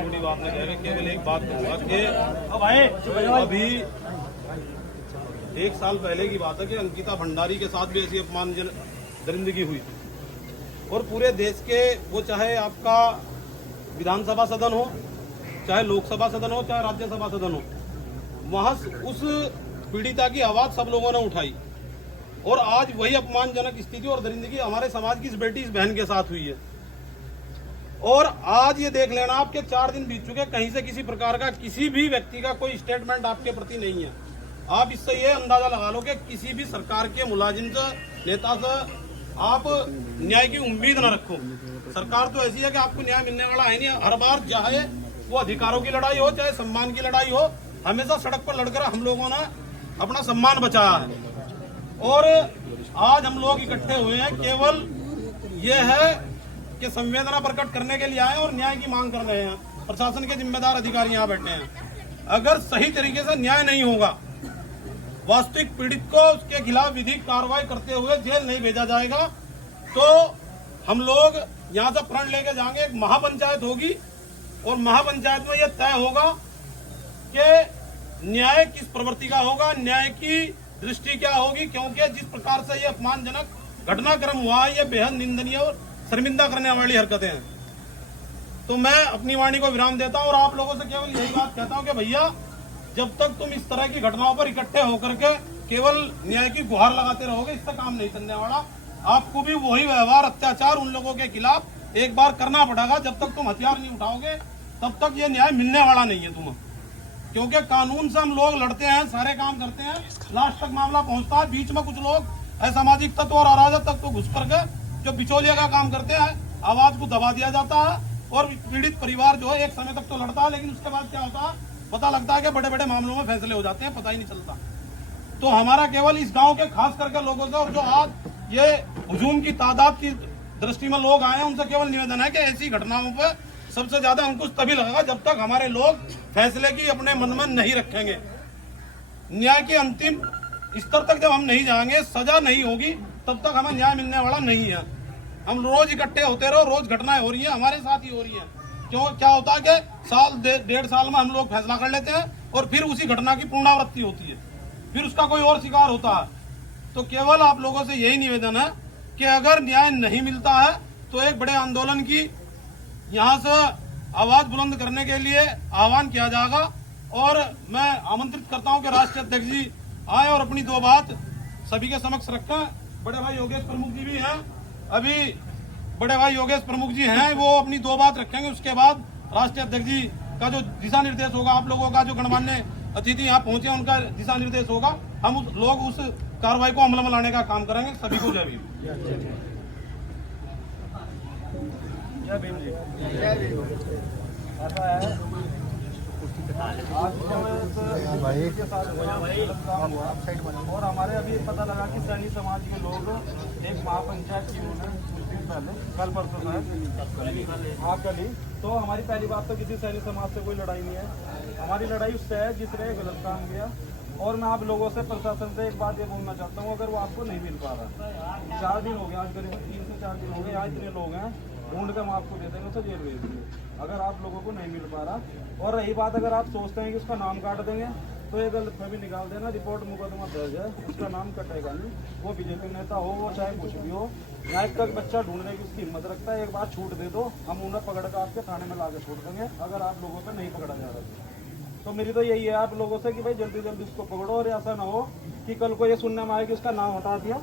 छोटी बात नहीं कहेगा, केवल एक बात कहूँगा कि अभी 1 साल पहले की बात है कि अंकिता भंडारी के साथ भी ऐसी अपमानजनक दरिंदगी हुई थी। और पूरे देश के, वो चाहे आपका विधानसभा सदन हो, चाहे लोकसभा सदन हो, चाहे राज्यसभा सदन हो, वहां उस पीड़िता की आवाज सब लोगों ने उठाई। और आज वही अपमानजनक स्थिति और दरिंदगी हमारे समाज की इस बेटी, इस बहन के साथ हुई है। और आज ये देख लेना आपके 4 दिन बीत चुके, कहीं से किसी प्रकार का किसी भी व्यक्ति का कोई स्टेटमेंट आपके प्रति नहीं है। आप इससे ये अंदाजा लगा लो कि किसी भी सरकार के मुलाजिम से, नेता से आप न्याय की उम्मीद न रखो। सरकार तो ऐसी है कि आपको न्याय मिलने वाला है नहीं। हर बार चाहे वो अधिकारों की लड़ाई हो, चाहे सम्मान की लड़ाई हो, हमेशा सड़क पर लड़कर हम लोगों ने अपना सम्मान बचाया है। और आज हम लोग इकट्ठे हुए हैं, केवल ये है कि संवेदना प्रकट करने के लिए आए और न्याय की मांग कर रहे हैं। प्रशासन के जिम्मेदार अधिकारी यहाँ बैठे हैं। अगर सही तरीके से न्याय नहीं होगा, वास्तविक पीड़ित को उसके खिलाफ विधिक कार्रवाई करते हुए जेल नहीं भेजा जाएगा, तो हम लोग यहाँ से प्रण लेके जाएंगे। एक महापंचायत होगी और महापंचायत में यह तय होगा कि न्याय किस प्रवृत्ति का होगा, न्याय की दृष्टि क्या होगी। क्योंकि जिस प्रकार से ये अपमानजनक घटनाक्रम हुआ है, ये बेहद निंदनीय और शर्मिंदा करने वाली हरकतें हैं। तो मैं अपनी वाणी को विराम देता हूं और आप लोगों से केवल यही बात कहता हूं कि भैया, जब तक तुम इस तरह की घटनाओं पर इकट्ठे होकर के केवल न्याय की गुहार लगाते रहोगे, इससे काम नहीं चलने वाला। आपको भी वही व्यवहार, अत्याचार उन लोगों के खिलाफ एक बार करना पड़ेगा। जब तक तुम हथियार नहीं उठाओगे, तब तक ये न्याय मिलने वाला नहीं है तुम्हें। क्योंकि कानून से हम लोग लड़ते हैं, सारे काम करते हैं, लास्ट तक मामला पहुंचता है। बीच में कुछ लोग असामाजिक तत्व और अराजक तत्व घुस करके जो बिचौलिया का काम करते हैं, आवाज को दबा दिया जाता है और पीड़ित परिवार जो है एक समय तक तो लड़ता है, लेकिन उसके बाद क्या होता है पता लगता है कि बड़े बड़े मामलों में फैसले हो जाते हैं, पता ही नहीं चलता। तो हमारा केवल इस गांव के खास करके लोगों से, और जो आज ये हुजूम की तादाद की दृष्टि में लोग आए हैं, उनसे केवल निवेदन है कि ऐसी घटनाओं पर सबसे ज्यादा अंकुश तभी लगेगा जब तक हमारे लोग फैसले की अपने मन में नहीं रखेंगे। न्याय के अंतिम स्तर तक जब हम नहीं जाएंगे, सजा नहीं होगी, तब तक हमें न्याय मिलने वाला नहीं है। हम रोज इकट्ठे होते रहो, रोज घटनाएं हो रही है, हमारे साथ ही हो रही है। क्यों क्या होता है कि साल 1.5 साल में हम लोग फैसला कर लेते हैं और फिर उसी घटना की पुनरावृत्ति होती है, फिर उसका कोई और शिकार होता है। तो केवल आप लोगों से यही निवेदन है कि अगर न्याय नहीं मिलता है तो एक बड़े आंदोलन की यहाँ से आवाज बुलंद करने के लिए आह्वान किया जाएगा। और मैं आमंत्रित करता हूँ कि राष्ट्रीय अध्यक्ष जी आए और अपनी 2 बात सभी के समक्ष रखें। बड़े भाई योगेश प्रमुख जी भी हैं, अभी बड़े भाई योगेश प्रमुख जी हैं, वो अपनी 2 बात रखेंगे। उसके बाद राष्ट्रीय अध्यक्ष जी का जो दिशा निर्देश होगा, आप लोगों का जो गणमान्य अतिथि यहाँ पहुंचे उनका दिशा निर्देश होगा, हम लोग उस कार्रवाई को अमल में लाने का काम करेंगे। सभी को जय भीम। जय भीम जी। ऐसा है आज के साथ काम हुआ और हमारे अभी पता लगा कि सैनी समाज के लोग एक महापंचायत की उन्होंने कुछ दिन पहले, कल परसों शायद, हाँ कल ही। तो हमारी पहली बात तो किसी सैनी समाज से कोई लड़ाई नहीं है। हमारी लड़ाई उससे है जिसने गलत काम किया। और मैं आप लोगों से, प्रशासन से एक बात ये बोलना चाहता हूँ, अगर वो आपको नहीं मिल पा रहा, 4 दिन हो गए, आज करीब 3 से 4 दिन हो गए, यहाँ इतने लोग हैं, ढूंढ कर हम आपको दे देंगे, तो जेल भेज देंगे अगर आप लोगों को नहीं मिल पा रहा। और रही बात, अगर आप सोचते हैं कि उसका नाम काट देंगे, तो ये गलतफहमी निकाल देना, रिपोर्ट मुकदमा दर्ज है, उसका नाम कटेगा नहीं। वो बीजेपी नेता हो, वो चाहे कुछ भी हो, यहाँ तक बच्चा ढूंढने की उसकी हिम्मत रखता है। एक बार छूट दे दो, हम उन्हें पकड़ कर आपके थाने में ला के छोड़ देंगे, अगर आप लोगों को नहीं पकड़ा जा रहा। तो मेरी तो यही है आप लोगों से कि भाई जल्दी जल्दी उसको पकड़ो, और ऐसा ना हो कि कल को ये सुनने में आए कि उसका नाम हटा दिया